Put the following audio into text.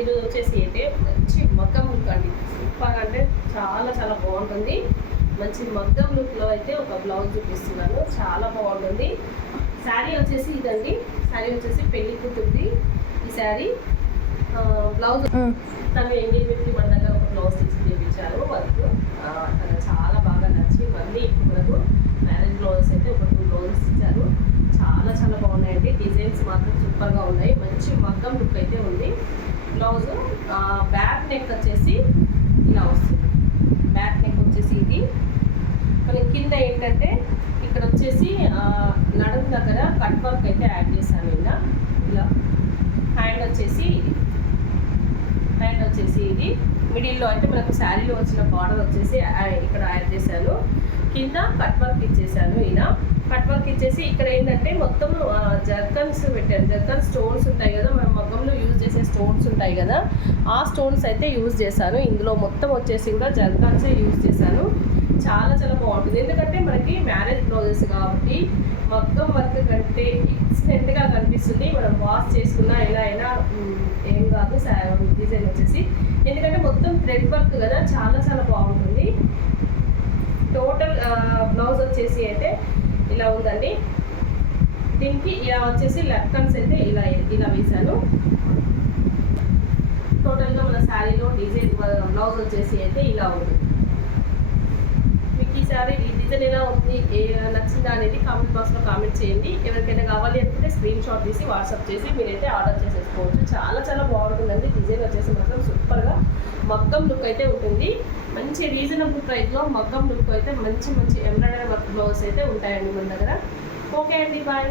ఈరోజు వచ్చేసి అయితే మంచి మగ్గం లుక్ అండి. సూపర్ అంటే చాలా చాలా బాగుంటుంది. మంచి మగ్గం లుక్లో అయితే ఒక బ్లౌజ్ చూపిస్తున్నాను. చాలా బాగుంటుంది. శారీ వచ్చేసి ఇదండి. శారీ వచ్చేసి పెళ్ళి కూతుర్ది. ఈ శారీ బ్లౌజ్ తను ఎంగేజ్మెంట్కి మన దగ్గర ఒక బ్లౌజ్ తెచ్చి చేయించారు వర్క్ తను చాలా బాగా నచ్చి మళ్ళీ మనకు మ్యారేజ్ బ్లౌజెస్ అయితే ఒక టూ బ్లౌజెస్ ఇచ్చారు. చాలా చాలా బాగున్నాయండి. డిజైన్స్ మాత్రం సూపర్గా ఉన్నాయి. మంచి మగ్గం లుక్ అయితే ఉంది. బ్లౌజ్ బ్యాక్ నెక్ వచ్చేసి ఇలా వస్తుంది. బ్యాక్ నెక్ వచ్చేసి ఇది. మనకి కింద ఏంటంటే ఇక్కడ వచ్చేసి నడుము దగ్గర కట్ వర్క్ అయితే యాడ్ చేశాను ఇలా ఇలా హ్యాండ్ వచ్చేసి ఇది. హ్యాండ్ వచ్చేసి ఇది. మిడిల్లో అయితే మనకు శారీలో వచ్చిన బార్డర్ వచ్చేసి ఇక్కడ యాడ్ చేశాను. కింద కట్ వర్క్ ఇచ్చేసాను ఇలా వర్క్ ఇచ్చేసి ఇక్కడ ఏంటంటే మొత్తం జర్కన్స్ పెట్టారు. జర్కన్ స్టోన్స్ ఉంటాయి కదా మనం మగ్గంలో యూజ్ చేసే స్టోన్స్ ఉంటాయి కదా ఆ స్టోన్స్ అయితే యూజ్ చేశాను. ఇందులో మొత్తం వచ్చేసి కూడా జర్కన్సే యూజ్ చేశాను. చాలా చాలా బాగుంటుంది. ఎందుకంటే మనకి మ్యారేజ్ బ్లౌజెస్ కాబట్టి మగ్గం వర్క్ కంటే ఇన్సిడెంట్గా కనిపిస్తుంది. మనం వాష్ చేసుకున్నా ఎలా అయినా ఏం కాదు డిజైన్ వచ్చేసి. ఎందుకంటే మొత్తం థ్రెడ్ వర్క్ కదా చాలా చాలా బాగుంటుంది. టోటల్ బ్లౌజ్ వచ్చేసి అయితే ఇలా ఉందండి. దీనికి ఇలా వచ్చేసి లెక్కన్స్ అయితే ఇలా ఇలా వేశాను. టోటల్గా మన శారీలో డిజైన్ బ్లౌజ్ వచ్చేసి అయితే ఇలా ఉంది. మీకు ఈ శారీ ఈ డిజైన్ ఎలా ఉంది ఏ నచ్చిందా అనేది కామెంట్ బాక్స్లో కామెంట్ చేయండి. ఎవరికైనా కావాలి అనుకుంటే స్క్రీన్ షాట్ తీసి వాట్సాప్ చేసి మీరైతే ఆర్డర్ చేసేసుకోవచ్చు. చాలా చాలా బాగుంటుంది డిజైన్ వచ్చేసి మాత్రం సూపర్గా మగ్గం లుక్ అయితే ఉంటుంది. మంచి రీజనబుల్ ప్రైస్లో మగ్గం లుక్ అయితే మంచి మంచి ఎంబ్రాయిడరీ వర్క్ బ్లౌజ్ అయితే ఉంటాయండి మన దగ్గర. ఓకే అండి బాయ్